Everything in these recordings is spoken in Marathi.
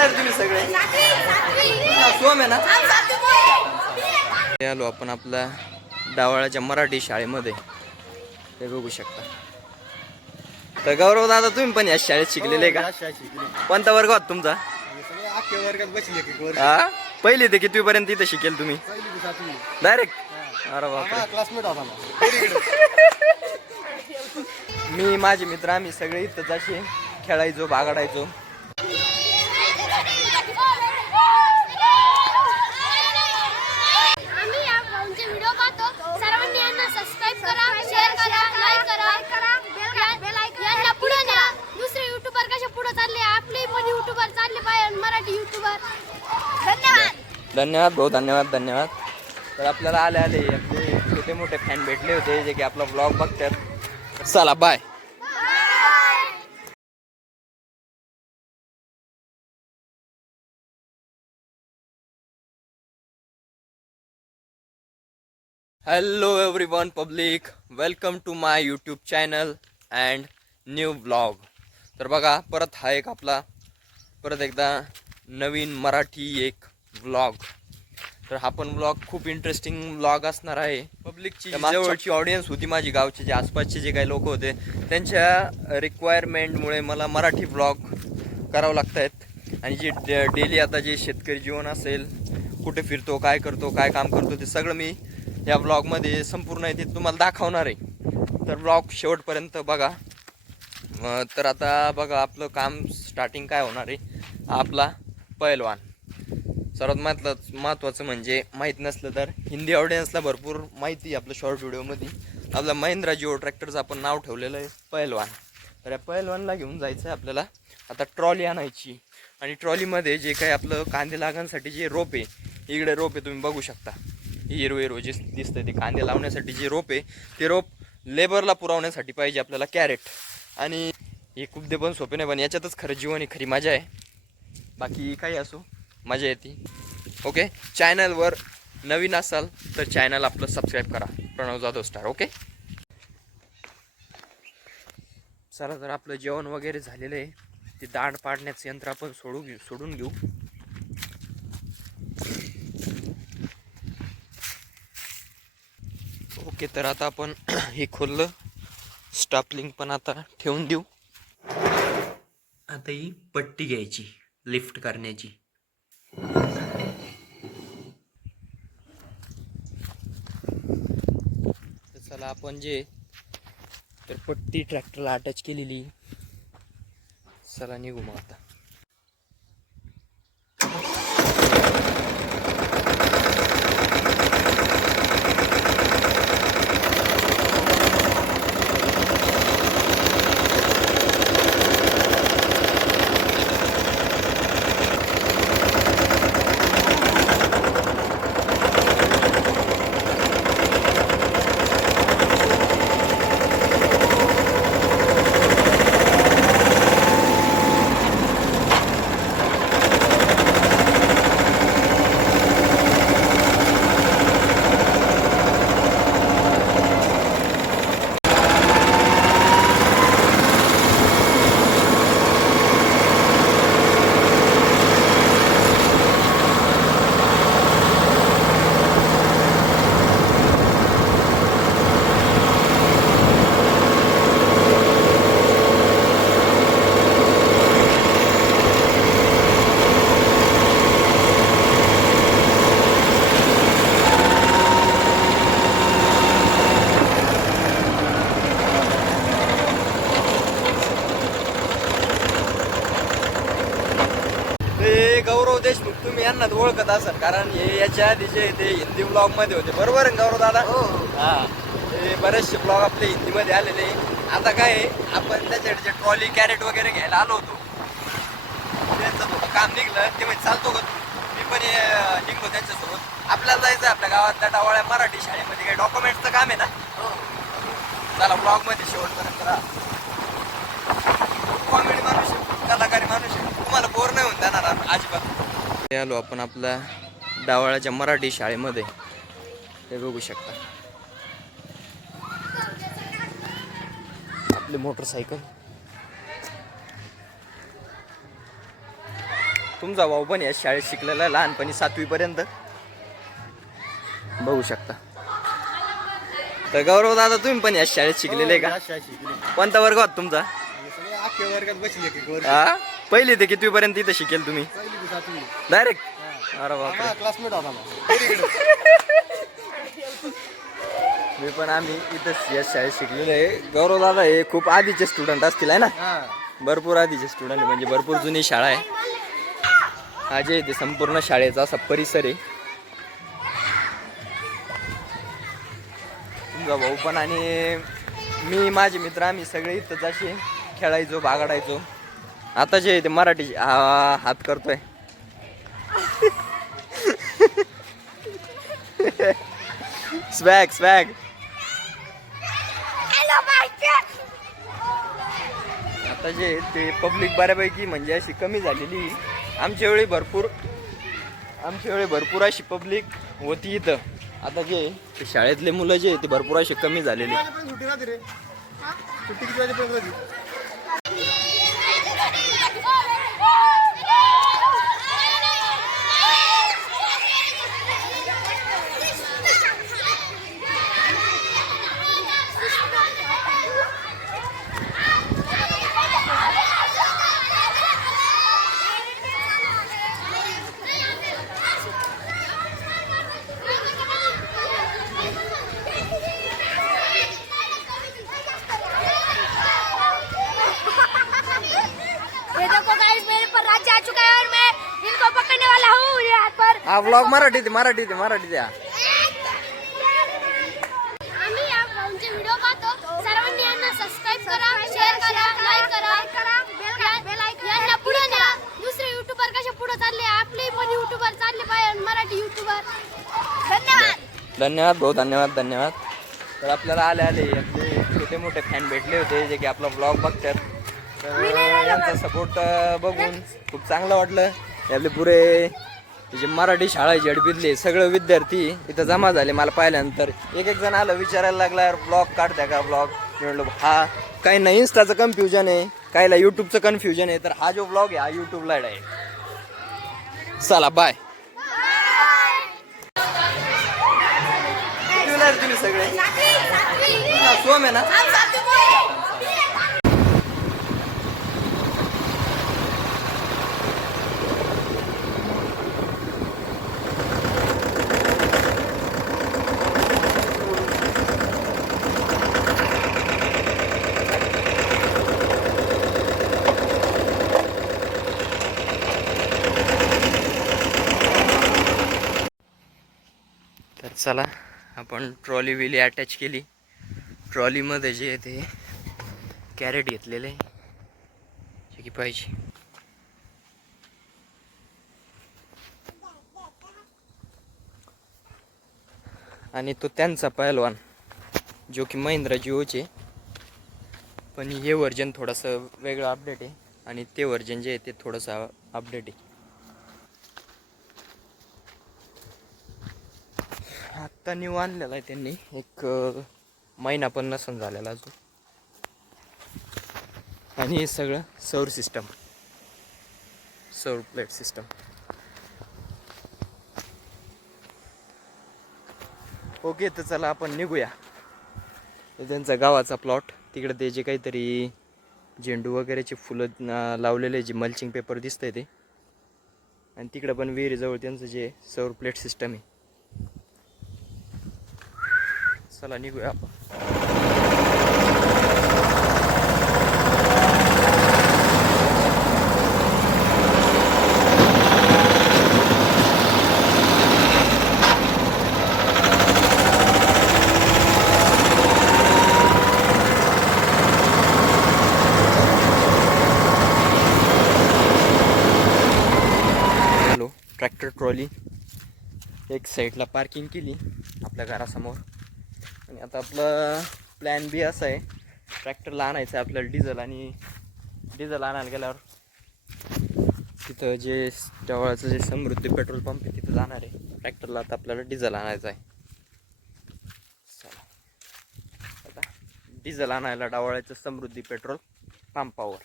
कितवीला आहे तुम्ही सगळे? सोम आहे ना? आलो आपण आपल्या डावळ्याच्या मराठी शाळेमध्ये, हे बघू शकता. तर गौरव दादा तुम्ही पण या शाळेत शिकलेले का? कोणता वर्ग होता तुमचा? हा, पहिली ते कितवी पर्यंत इथं शिकेल तुम्ही डायरेक्ट? अरे बापरे. क्लासमेट होता मी माझे मित्र आम्ही सगळे इथंच असे खेळायचो, बागडायचो. धन्यवाद भाऊ, धन्यवाद धन्यवाद. तर आपल्याला आले आपले छोटे मोठे फॅन भेटले होते जे की आपला ब्लॉग बघतात. चला bye. Hello everyone public, welcome to my YouTube channel and new blog. तर बघा परत हा एक आपला परत एकदा नवीन मराठी एक ब्लॉग. तर हा पण ब्लॉग खूप इंटरेस्टिंग ब्लॉग असणार आहे. पब्लिकची जवळची ऑडियन्स होती माझी, गावचे जे आसपासचे जे काही लोक होते त्यांच्या रिक्वायरमेंटमुळे मला मराठी ब्लॉग करावं लागत आहेत. आणि जे डेली आता जे शेतकरी जीवन असेल, कुठे फिरतो, काय करतो, काय काम करतो, ते सगळं मी या ब्लॉगमध्ये संपूर्ण आहे ते तुम्हाला दाखवणार आहे. तर ब्लॉग शेवटपर्यंत बघा. तर आता बघा आपलं काम स्टार्टिंग काय होणार आहे. आपला पहिलवान. सर्वात महत्त्वाचं म्हणजे माहीत नसलं तर हिंदी ऑडियन्सला भरपूर माहिती आपलं शॉर्ट व्हिडिओमध्ये आपला महिंद्रा जिओ ट्रॅक्टरचं आपण नाव ठेवलेलं आहे पहिलवान. तर या पहिलवानला घेऊन जायचं आहे आपल्याला. आता ट्रॉली आणायची आणि ट्रॉलीमध्ये जे काही आपलं कांदे लागण्यासाठी जे रोप आहे, इकडे रोप आहे तुम्ही बघू शकता, हिरवे जे दिसतं ते कांदे लावण्यासाठी जे रोप आहे, ते रोप लेबरला पुरवण्यासाठी पाहिजे आपल्याला कॅरेट. आणि हे खूप दे पण सोपे नाही, पण याच्यातच खरं जीवन आहे, खरी मजा आहे. बाकी काही असो मजा येते. ओके, चॅनलवर नवीन असाल तर चॅनल आपलं सबस्क्राईब करा, प्रणव जाधव स्टार. ओके, चला तर आपलं जेवण वगैरे झालेलं आहे. ते दाढ पाडण्याचं यंत्र आपण सोडून घेऊ. ओके, तर आता आपण हे खोललं, स्टापलिंग पण आता ठेवून देऊ. आता ही पट्टी घ्यायची लिफ्ट करण्याची. चला आपण जे तर पट्टी ट्रॅक्टरला अटॅच केलेली. चला निघू मग आता. गौरव देशमुख तुम्ही यांना ओळखत असाल, कारण हे याच्या आधी जे ते हिंदी ब्लॉग मध्ये होते, बरोबर आहे गौरव दादा? हा, हे बरेचसे ब्लॉग आपले हिंदीमध्ये आलेले. आता काय आपण त्याच्याकडे ट्रॉली कॅरेट वगैरे घ्यायला आलो होतो, त्यांचं थोडं काम निघलं, ते म्हणजे चालतो का मी पण निघलो त्यांच्यासोबत. आपल्याला जायचं आपल्या गावातल्या डावळ्या मराठी शाळेमध्ये, काही डॉक्युमेंटचं काम आहे ना. चला ब्लॉग मध्ये शेवटपर्यंत राहा. कॉमेडी माणूस आहे, कलाकारी माणूस आहे, तुम्हाला बोर नाही होऊन देणार अजिबात. आलो आपण आपल्या डावळ्याच्या मराठी शाळेमध्ये, हे बघू शकता आपली मोटरसायकल. तुमचा भाऊ पण या शाळेत शिकलेला आहे लहानपणी 7वी पर्यंत बघू शकता. तर गौरव दादा तुम्ही पण या शाळेत शिकलेले का? कोणता वर्ग होता तुमचा? हा पहिली ते कितवी पर्यंत इथं शिकेल तुम्ही डायरेक्ट? अरे बापरे. क्लासमेट होता मी पण आम्ही इथं या शाळेत शिकलेलो आहे. गौरव दादा हे खूप आधीचे स्टुडंट असतील आहे ना? भरपूर आधीचे स्टुडंट म्हणजे भरपूर जुनी शाळा आहे. हा जे ते संपूर्ण शाळेचा असा परिसर आहे. तुमचा भाऊ पण आणि मी माझे मित्र आम्ही सगळे इथंच असे खेळायचो बागडायचो. आता जे ते मराठी हात करतोय. Swag swag. आता जे ते पब्लिक बऱ्यापैकी म्हणजे अशी कमी झालेली. आमच्या वेळी भरपूर अशी पब्लिक होती इथं. आता जे ते शाळेतले मुलं जे ते भरपूर असे कमी झालेले. हा व्लॉग मराठीत द्या. आम्ही या व्हिडिओ पाहतो. सर्वांनी यांना सबस्क्राईब करा, शेअर करा, लाईक करा. यांना पुढे न्या. दुसरे युट्यूबर कसे पुढे चालले, आपले पण युट्यूबर चालले पाहिजे, मराठी युट्यूबर. धन्यवाद भाऊ, धन्यवाद. तर आपल्याला आले आपले छोटे मोठे फॅन भेटले होते जे की आपला व्लॉग बघतात. तर यांचा सपोर्ट बघून खूप चांगलं वाटलं. आपले पुरे जे मराठी शाळा झडपीतले सगळे विद्यार्थी इथं जमा झाले. मला पाहिल्यानंतर एक जण आलं विचारायला लागला ब्लॉग काढत्या का ब्लॉग. मी म्हटलं हा काही नाही, इन्स्टाचं कन्फ्युजन आहे, काहीला यूट्यूबचं कन्फ्युजन आहे. तर हा जो ब्लॉग आहे हा यूट्यूबला आहे. चला बाय. तुम्ही सगळे सोम आहे ना? तर चला आपण ट्रॉली विली अटॅच केली. ट्रॉलीमध्ये जे ते कॅरेट घेतलेले जे की पाहिजे. आणि तो त्यांचा पहिलवान जो की महिंद्रा जिओचे, पण हे व्हर्जन थोडंसं वेगळं अपडेट आहे आणि ते व्हर्जन जे आहे ते थोडंसं अपडेट आहे. आत्ता न्यू आणलेला आहे त्यांनी, एक महिना पण नसन झालेला अजून. आणि हे सगळं सौर प्लेट सिस्टम. ओके, तर चला आपण निघूया. त्यांचा गावाचा प्लॉट तिकडे ते जे काहीतरी झेंडू वगैरेचे फुलं लावलेले जे मल्चिंग पेपर दिसतंय ते. आणि तिकडे पण विहिरीजवळ त्यांचं जे सौर प्लेट सिस्टम आहे. चला निघूया आपण. ट्रॅक्टर ट्रॉली एक साईडला पार्किंग केली आपल्या घरासमोर. आणि आता आपलं प्लॅन बी असा आहे, ट्रॅक्टरला आणायचं आहे आपल्याला डिझेल. आणि डिझेल आणायला गेल्यावर तिथं जे जवळचं जे समृद्धी पेट्रोल पंप आहे तिथं जाणार आहे. ट्रॅक्टरला आता आपल्याला डिझेल आणायचं आहे. चला आता डिझेल आणायला डावळायचं समृद्धी पेट्रोल पंपावर.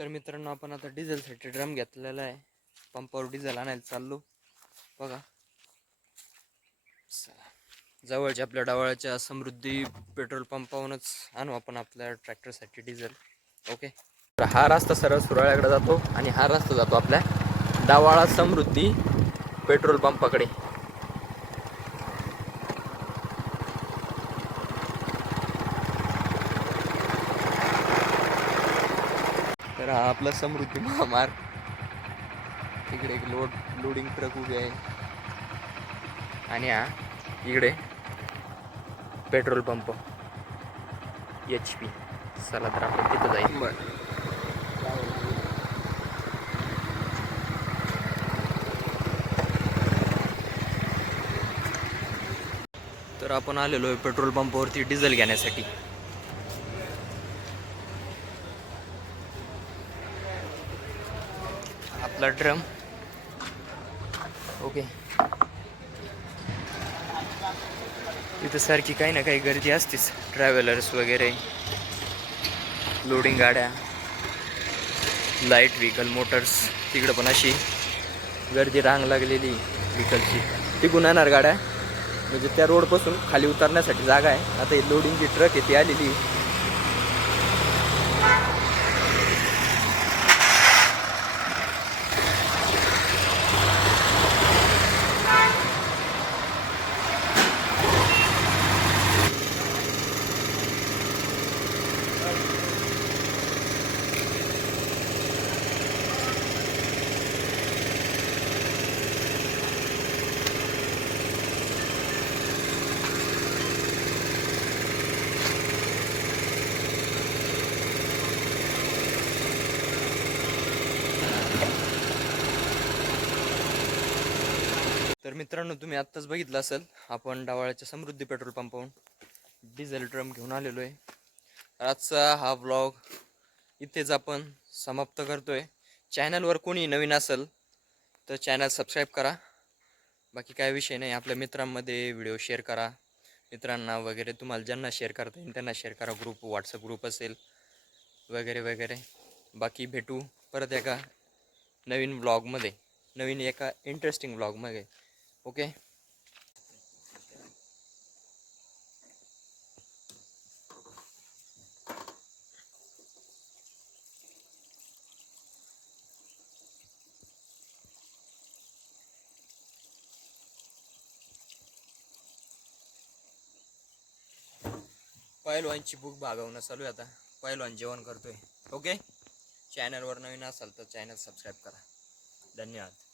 तर मित्रांनो आपण आता डिझेलसाठी ड्रम घेतलेला आहे. पंपावर डिझेल आणायला चाललो बघा. जवळच्या आपल्या डावळ्याच्या समृद्धी पेट्रोल पंपावरूनच आणू आपण आपल्या ट्रॅक्टरसाठी डिझेल. ओके. तर हा रस्ता सरळ सुराळ्याकडे जातो आणि हा रस्ता जातो आपल्या डावाळा समृद्धी पेट्रोल पंपाकडे. तर हा आपला समृद्धी महामार्ग. इकडे एक लोडिंग ट्रक उभी आहे आणि हा इकडे पेट्रोल पंप HP. चला तर आपण तिथं जाईल. तर आपण आलेलो आहे पेट्रोल पंपावरती डिझेल घेण्यासाठी. आपला ड्रम. ओके. इथं सारखी काही ना काही गर्दी असतेच. ट्रॅव्हलर्स वगैरे, लोडिंग गाड्या, लाईट व्हेकल, मोटर्स. तिकडं पण अशी गर्दी रांग लागलेली व्हेकलची. तिकडून येणार गाड्या म्हणजे त्या रोडपासून खाली उतरण्यासाठी जागा आहे. आता ही लोडिंगची ट्रक आहे ती आलेली. तर मित्रांनो तुम्ही आत्ताच बघितलं असेल आपण डावाळ्याच्या समृद्धी पेट्रोल पंपावरून डिझेल ड्रम घेऊन आलेलो आहे. आजचा हा व्लॉग इथेच आपण समाप्त करतोय. चॅनलवर कोणी नवीन असेल तर चॅनल सबस्क्राईब करा. बाकी काय विषय नाही. आपल्या मित्रांमध्ये व्हिडिओ शेअर करा. मित्रांना वगैरे तुम्हाला ज्यांना शेअर करता येईल त्यांना शेअर करा. ग्रुप, व्हॉट्सअप ग्रुप असेल वगैरे वगैरे. बाकी भेटू परत एका नवीन व्लॉगमध्ये, नवीन एका इंटरेस्टिंग व्लॉगमध्ये. ओके. पहिलवानची भूक भागवणं चालू आहे आता. पहिलवान जेवण करतोय. ओके. चॅनलवर नवीन असाल तर चॅनल सबस्क्राईब करा. धन्यवाद.